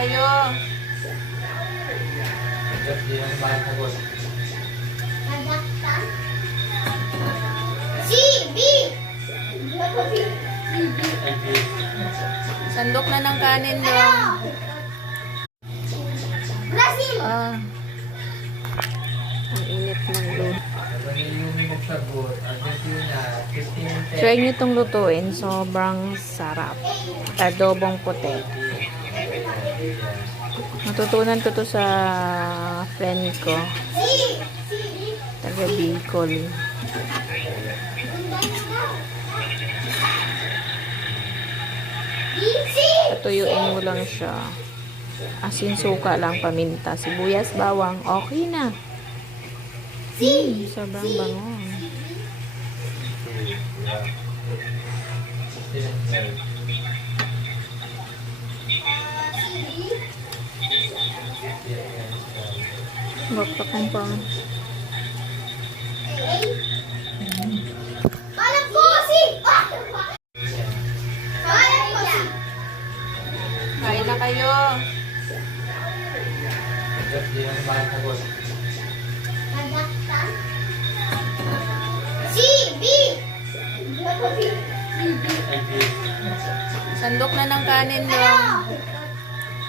kayo. Sandok na ng kanin doon. Ang init ng luto. Try nyo itong lutuin. Sobrang sarap. Adobong puti. Natutunan ko to sa friend ko. Taga Bicol. Patuyuin mo lang siya. Asin, suka lang, paminta, sibuyas, bawang. Okay na. Sobrang bango. Bakit akong pang... Kain na kayo. Sandok na ng kanin doon.